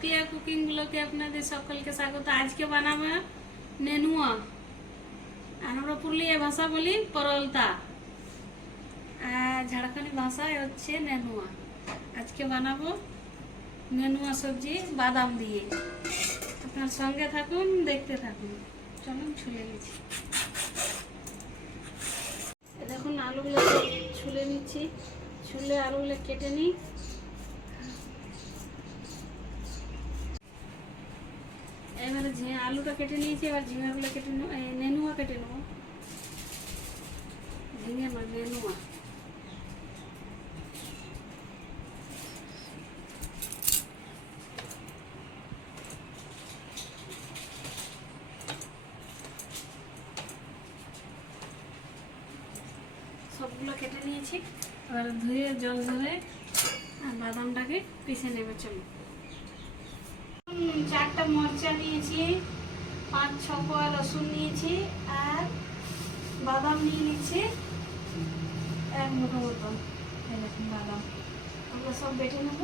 পিয়া cooking ব্লগে আপনাদের সকলকে স্বাগত। আজকে বানাবো নেনুয়া, আমরা পুরুলিয়া ভাষা বলি পরলতা, আর ঝাড়খণ্ডী ভাষায় হচ্ছে নেনুয়া। আজকে বানাবো নেনুয়া সবজি বাদাম দিয়ে। আপনার সঙ্গে থাকুন, দেখতে থাকুন। চলুন ছুলে নিচ্ছি। দেখুন আলুগুলো ছুলে নিচ্ছি, ছুলে আলুগুলো কেটে নিই। এবারে আলুটা কেটে নিয়েছি, এবার ঝিঙাগুলো কেটে নেনুয়া কেটে নেবো। ঝিঙে না, নেনুয়া। সবগুলো কেটে নিয়েছি, এবার ধুয়ে জল ধরে বাদামটাকে পিষে নেবে। চলো, 4টা মরচা নিয়েছি, 5-6 কোয়া রসুন নিয়েছি, আর বাদাম নিয়ে নিচ্ছি 1 মুঠো মতো। এরকম বাদাম আমরা সব বেটে নেব।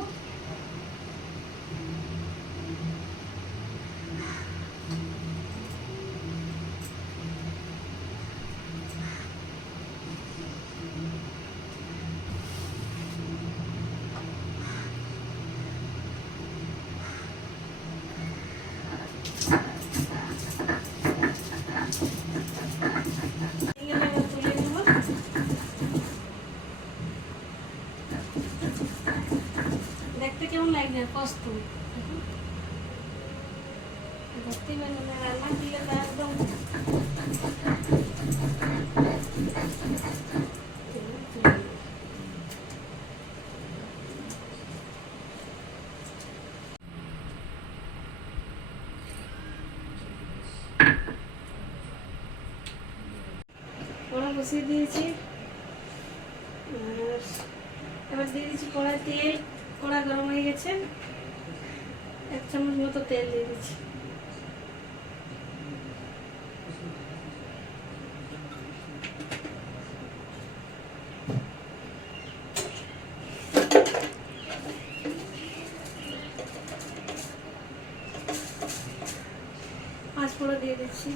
দেখতে কেমন লাগছে কষ্ট, দেখতে রান্না দিলে তো একদম কড়া বসিয়ে দিয়েছি। এবার দিয়ে দিচ্ছি কড়াই তেল। কড়া গরম হয়ে গেছে, 1 চামচ মতো তেল দিয়ে দিচ্ছি। পাঁচফোড়ন দিয়ে দিচ্ছি।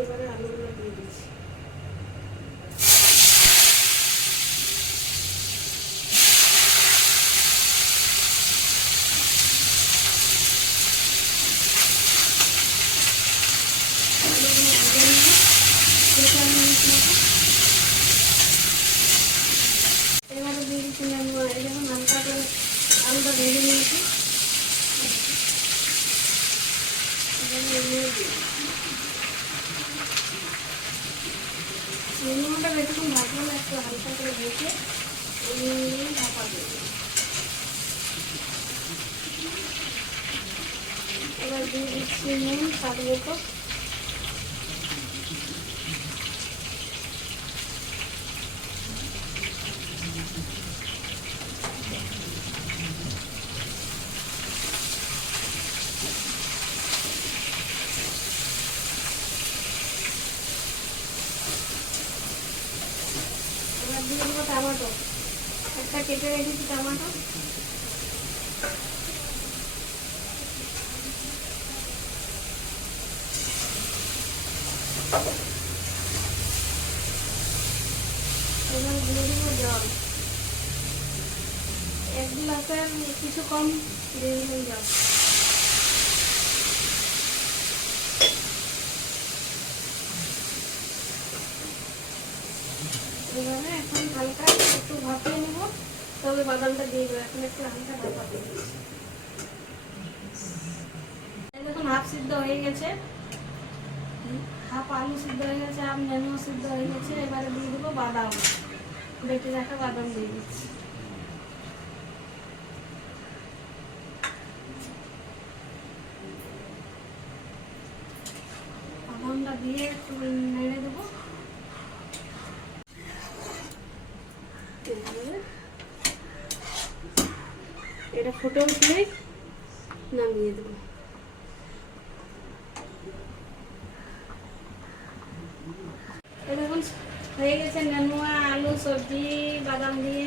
এবারে আলুগুলো দিয়ে দিচ্ছি। এবারে দিয়ে দিচ্ছি নেনুয়া। এই দেখুন হালকা করে আলুটা ভেজে নিয়েছি। নেনুয়াটা বেশিক্ষণ ভাজবো না, একটু হালকা করে ভেজে ঢাকা দেবো। এবার দিয়ে দিচ্ছি নুন স্বাদ মতো। এবার দিয়ে দেবো টমেটো, একটা কেটে রেখেছি টমেটো। এবার দিয়ে দেবো জল, 1 গ্লাসের কিছু কম দিয়ে দেবেন জল। এবারে এখন হালকা একটু ভাপিয়ে নেব, তবে বাদামটা দিয়ে দেবো। এখন একটু হালকা ভাপা দিয়ে দেবো। দেখুন হাফ সিদ্ধ হয়ে গেছে, হাফ আলু সিদ্ধ হয়ে গেছে, হাফ নেনুয়া সিদ্ধ হয়ে গেছে। এবারে দিয়ে দেবো বাদাম, বেটে রাখা বাদাম দিয়ে দিচ্ছি। বাদামটা দিয়ে একটু নেড়ে দেবো। এটা ফুটে উঠলে নামিয়ে দেবো। হয়ে গেছে নেনুয়া আলু সবজি বাদাম দিয়ে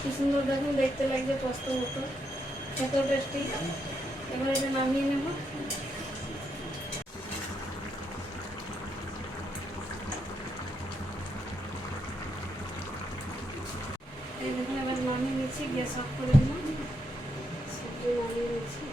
কি সুন্দর দেখুন দেখতে লাগছে পোস্ত মতো খেতেও টেস্টি। এবার এটা নামিয়ে নেব। এই দেখুন এবার নামিয়ে নিচ্ছি, গ্যাস অফ করে দিলাম, সবজি নামিয়ে নিচ্ছি।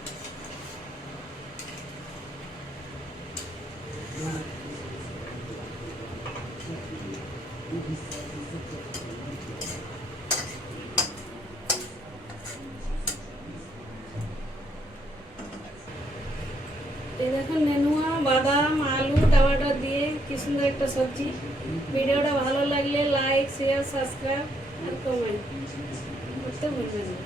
এই দেখুন নেনুয়া বাদাম আলু টমেটো দিয়ে কি সুন্দর একটা সবজি। ভিডিওটা ভালো লাগলে লাইক শেয়ার সাবস্ক্রাইব আর কমেন্ট করতে ভুলবেন না।